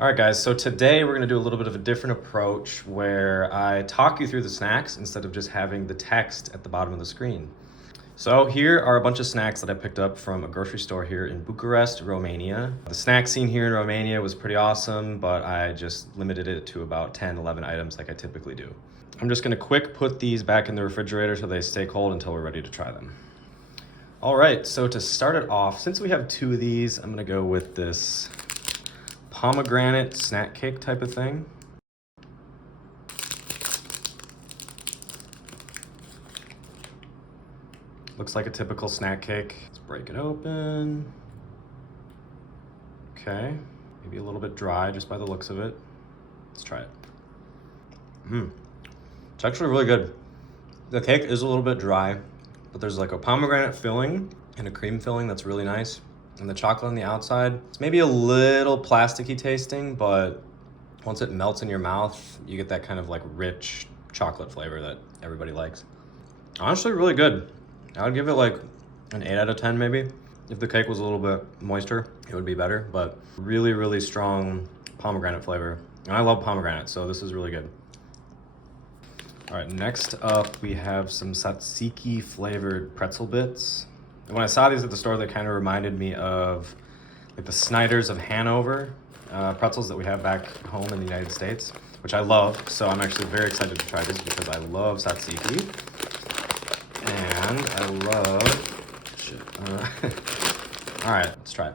All right, guys, so today we're gonna do a little bit of a different approach where I talk you through the snacks instead of just having the text at the bottom of the screen. So here are a bunch of snacks that I picked up from a grocery store here in Bucharest, Romania. The snack scene here in Romania was pretty awesome, but I just limited it to about 10, 11 items like I typically do. I'm just gonna quick put these back in the refrigerator so they stay cold until we're ready to try them. All right, so to start it off, since we have two of these, I'm gonna go with this pomegranate snack cake type of thing. Looks like a typical snack cake. Let's break it open. Okay, maybe a little bit dry just by the looks of it. Let's try it. It's actually really good. The cake is a little bit dry, but there's like a pomegranate filling and a cream filling that's really nice. And the chocolate on the outside, it's maybe a little plasticky tasting, but once it melts in your mouth, you get that kind of like rich chocolate flavor that everybody likes. Honestly, really good. I would give it like an 8 out of 10 maybe. If the cake was a little bit moister, it would be better, but really, really strong pomegranate flavor. And I love pomegranate, so this is really good. All right, next up we have some tzatziki flavored pretzel bits. And when I saw these at the store, they kind of reminded me of like the Snyder's of Hanover pretzels that we have back home in the United States, which I love. So I'm actually very excited to try this because I love tzatziki. And I love, shit. All right, let's try it.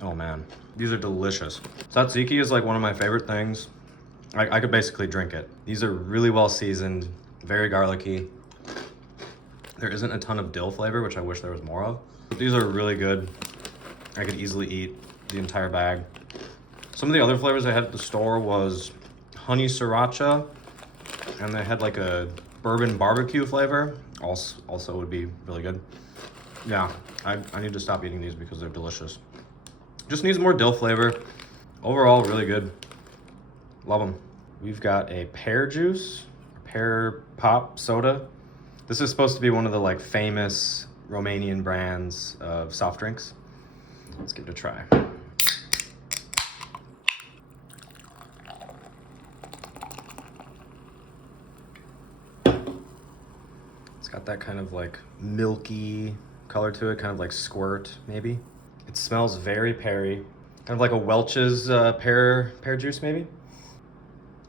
Oh man, these are delicious. Tzatziki is like one of my favorite things. I could basically drink it. These are really well seasoned, very garlicky. There isn't a ton of dill flavor, which I wish there was more of. But these are really good. I could easily eat the entire bag. Some of the other flavors I had at the store was honey sriracha, and they had like a bourbon barbecue flavor. Also would be really good. Yeah, I need to stop eating these because they're delicious. Just needs more dill flavor. Overall, really good. Love them. We've got a pear juice, pear pop soda. This is supposed to be one of the like famous Romanian brands of soft drinks. Let's give it a try. It's got that kind of like milky color to it, kind of like squirt maybe. It smells very peary, kind of like a Welch's pear juice maybe.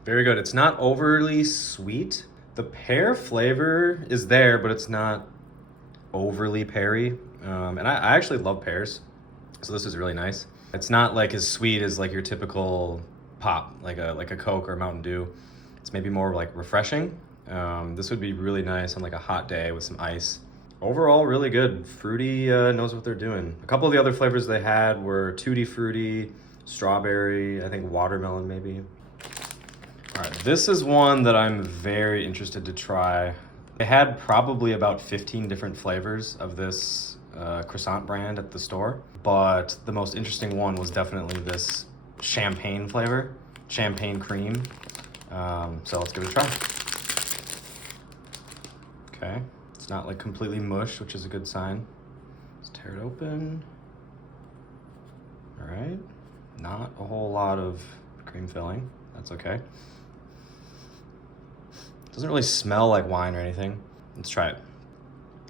Very good. It's not overly sweet. The pear flavor is there, but it's not overly peary. And I actually love pears, so this is really nice. It's not like as sweet as like your typical pop, like a Coke or a Mountain Dew. It's maybe more like refreshing. This would be really nice on like a hot day with some ice. Overall, really good. Fruity knows what they're doing. A couple of the other flavors they had were Tutti Frutti, strawberry, I think watermelon maybe. All right, this is one that I'm very interested to try. They had probably about 15 different flavors of this croissant brand at the store, but the most interesting one was definitely this champagne flavor, champagne cream. So let's give it a try. Okay, it's not like completely mush, which is a good sign. Let's tear it open. All right, not a whole lot of cream filling. That's okay. Doesn't really smell like wine or anything. Let's try it.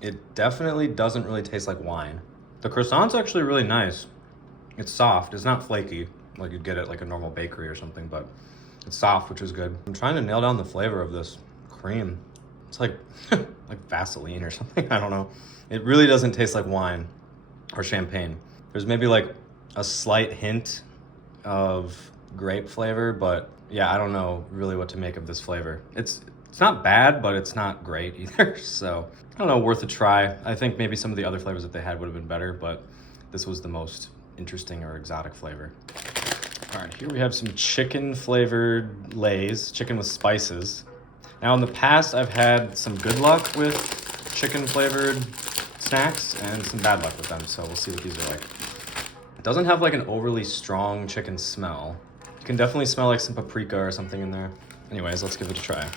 It definitely doesn't really taste like wine. The croissant's actually really nice. It's soft, it's not flaky, like you'd get at like a normal bakery or something, but it's soft, which is good. I'm trying to nail down the flavor of this cream. It's like, like Vaseline or something, I don't know. It really doesn't taste like wine or champagne. There's maybe like a slight hint of grape flavor, but yeah, I don't know really what to make of this flavor. It's not bad, but it's not great either. So I don't know, worth a try. I think maybe some of the other flavors that they had would have been better, but this was the most interesting or exotic flavor. All right, here we have some chicken flavored Lay's, chicken with spices. Now in the past, I've had some good luck with chicken flavored snacks and some bad luck with them. So we'll see what these are like. It doesn't have like an overly strong chicken smell. You can definitely smell like some paprika or something in there. Anyways, let's give it a try.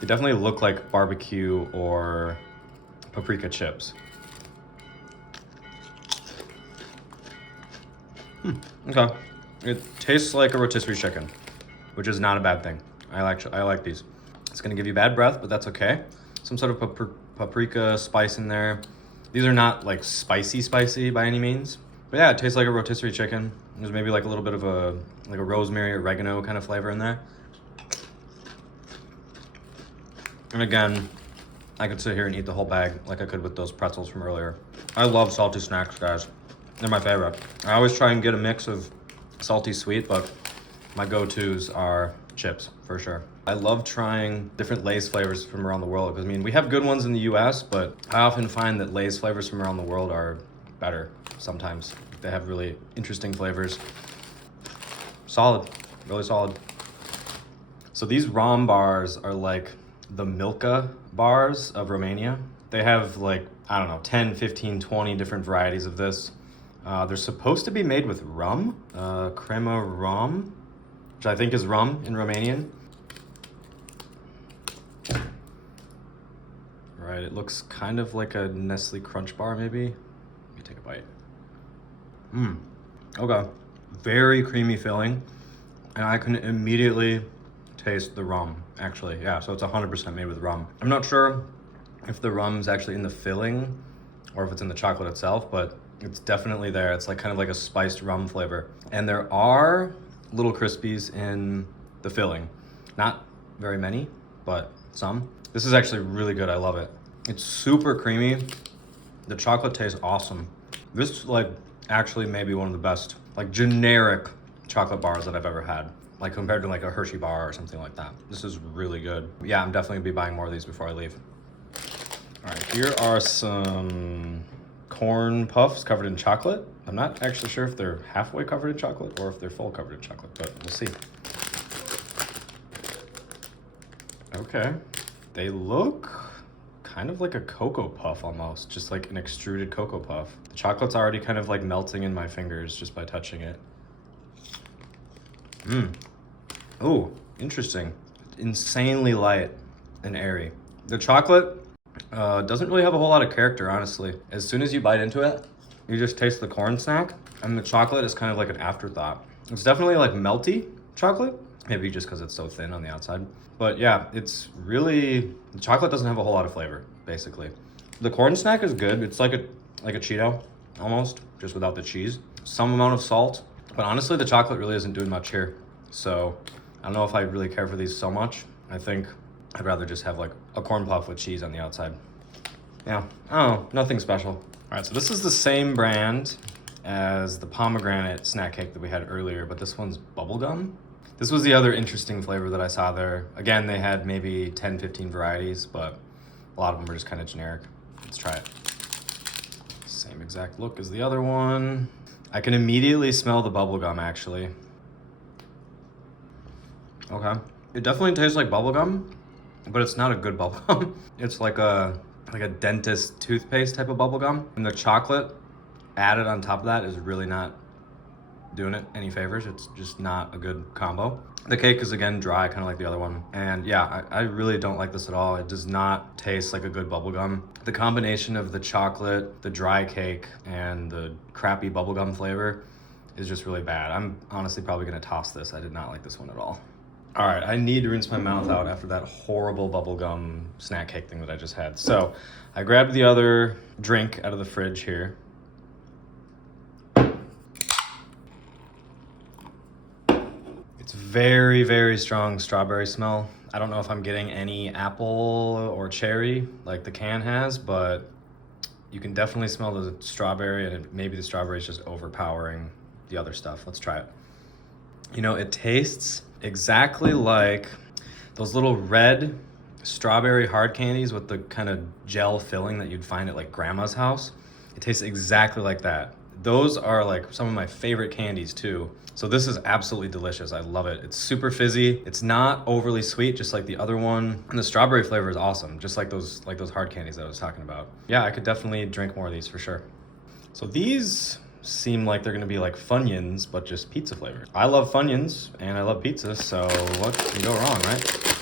They definitely look like barbecue or paprika chips. Okay. It tastes like a rotisserie chicken, which is not a bad thing. I like these. It's gonna give you bad breath, but that's okay. Some sort of paprika spice in there. These are not like spicy by any means. But yeah, it tastes like a rotisserie chicken. There's maybe like a little bit of a rosemary, oregano kind of flavor in there. And again, I could sit here and eat the whole bag like I could with those pretzels from earlier. I love salty snacks, guys. They're my favorite. I always try and get a mix of salty sweet, but my go-tos are chips for sure. I love trying different Lay's flavors from around the world because I mean we have good ones in the US, but I often find that Lay's flavors from around the world are better sometimes. They have really interesting flavors. Solid, really solid. So these Rom bars are like the Milka bars of Romania. They have like, I don't know, 10, 15, 20 different varieties of this. They're supposed to be made with rum, crema rum, which I think is rum in Romanian. Right, it looks kind of like a Nestle Crunch bar maybe. Let me take a bite. Okay, very creamy filling. And I can immediately taste the rum, actually. Yeah, so it's 100% made with rum. I'm not sure if the rum's actually in the filling or if it's in the chocolate itself, but it's definitely there. It's like kind of like a spiced rum flavor. And there are little crispies in the filling. Not very many, but some. This is actually really good. I love it. It's super creamy. The chocolate tastes awesome. This like actually may be one of the best like generic chocolate bars that I've ever had. Like compared to like a Hershey bar or something like that. This is really good. Yeah, I'm definitely gonna be buying more of these before I leave. All right, here are some corn puffs covered in chocolate. I'm not actually sure if they're halfway covered in chocolate or if they're full covered in chocolate, but we'll see. Okay, they look kind of like a Cocoa Puff almost, just like an extruded Cocoa Puff. The chocolate's already kind of like melting in my fingers just by touching it. Oh, interesting. Insanely light and airy. The chocolate doesn't really have a whole lot of character, honestly. As soon as you bite into it, you just taste the corn snack, and the chocolate is kind of like an afterthought. It's definitely like melty chocolate, maybe just because it's so thin on the outside. But yeah, it's really, the chocolate doesn't have a whole lot of flavor, basically. The corn snack is good. It's like a Cheeto, almost, just without the cheese. Some amount of salt. But honestly, the chocolate really isn't doing much here. So I don't know if I really care for these so much. I think I'd rather just have like a corn puff with cheese on the outside. Yeah, I don't know, nothing special. All right, so this is the same brand as the pomegranate snack cake that we had earlier, but this one's bubblegum. This was the other interesting flavor that I saw there. Again, they had maybe 10, 15 varieties, but a lot of them were just kind of generic. Let's try it. Same exact look as the other one. I can immediately smell the bubblegum, actually. Okay. It definitely tastes like bubblegum, but it's not a good bubblegum. It's like a dentist toothpaste type of bubblegum. And the chocolate added on top of that is really not doing it any favors. It's just not a good combo. The cake is again dry, kind of like the other one. And yeah, I really don't like this at all. It does not taste like a good bubblegum. The combination of the chocolate, the dry cake, and the crappy bubblegum flavor is just really bad. I'm honestly probably gonna toss this. I did not like this one at all. All right, I need to rinse my mouth out after that horrible bubblegum snack cake thing that I just had. So I grabbed the other drink out of the fridge here. It's very, very strong strawberry smell. I don't know if I'm getting any apple or cherry like the can has, but you can definitely smell the strawberry, and maybe the strawberry is just overpowering the other stuff. Let's try it. You know, it tastes exactly like those little red strawberry hard candies with the kind of gel filling that you'd find at like grandma's house. It tastes exactly like that. Those are like some of my favorite candies too. So this is absolutely delicious. I love it. It's super fizzy. It's not overly sweet, just like the other one. And the strawberry flavor is awesome, just like those hard candies that I was talking about. Yeah, I could definitely drink more of these for sure. So these seem like they're gonna be like Funyuns, but just pizza flavored. I love Funyuns and I love pizza, so what can go wrong, right?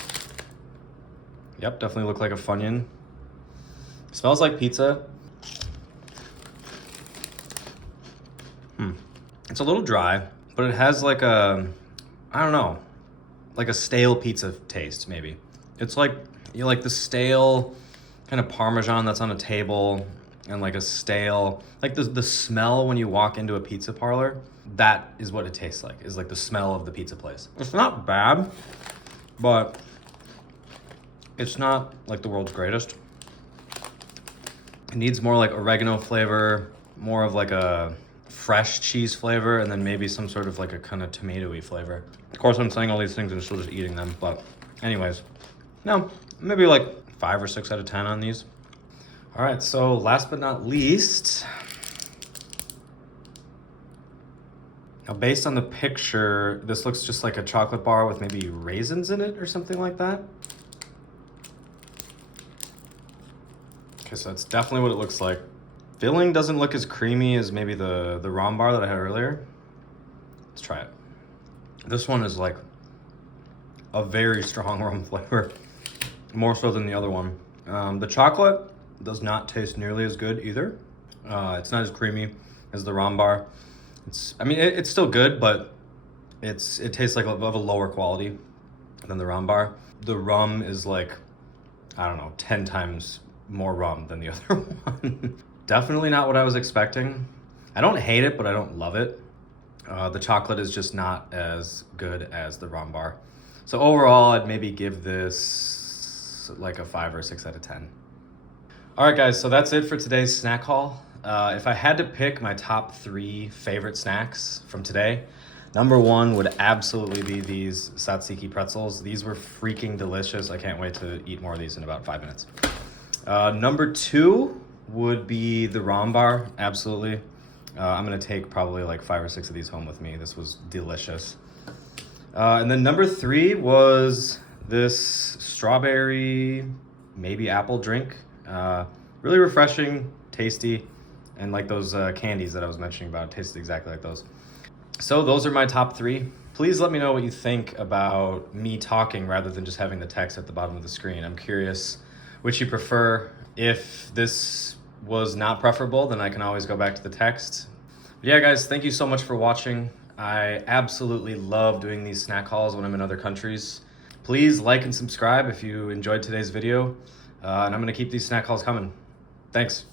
Yep, definitely look like a Funyun. Smells like pizza. It's a little dry, but it has like a, I don't know, like a stale pizza taste, maybe. It's like, you like the stale kind of Parmesan that's on a table and like a stale, like the smell when you walk into a pizza parlor, that is what it tastes like, is like the smell of the pizza place. It's not bad, but it's not like the world's greatest. It needs more like oregano flavor, more of like a fresh cheese flavor, and then maybe some sort of like a kind of tomato-y flavor. Of course, I'm saying all these things and still just eating them, but anyways, no, maybe like 5 or 6 out of 10 on these. All right, so last but not least, now based on the picture, this looks just like a chocolate bar with maybe raisins in it or something like that. Okay, so that's definitely what it looks like. Filling doesn't look as creamy as maybe the rum bar that I had earlier. Let's try it. This one is like a very strong rum flavor, more so than the other one. The chocolate does not taste nearly as good either. It's not as creamy as the rum bar. It's still good, but it tastes like of a lower quality than the rum bar. The rum is like, I don't know, 10 times more rum than the other one. Definitely not what I was expecting. I don't hate it, but I don't love it. The chocolate is just not as good as the rum bar. So overall, I'd maybe give this like a 5 or 6 out of 10. All right, guys, so that's it for today's snack haul. If I had to pick my top 3 favorite snacks from today, number 1 would absolutely be these tzatziki pretzels. These were freaking delicious. I can't wait to eat more of these in about 5 minutes. Number 2 would be the rum bar, absolutely. I'm gonna take probably like 5 or 6 of these home with me. This was delicious. And then number 3 was this strawberry, maybe apple drink. Really refreshing, tasty, and like those candies that I was mentioning about, tasted exactly like those. So those are my top 3. Please let me know what you think about me talking rather than just having the text at the bottom of the screen. I'm curious which you prefer. If this was not preferable, then I can always go back to the text. But yeah, guys, thank you so much for watching. I absolutely love doing these snack hauls when I'm in other countries. Please like and subscribe if you enjoyed today's video. And I'm gonna keep these snack hauls coming. Thanks.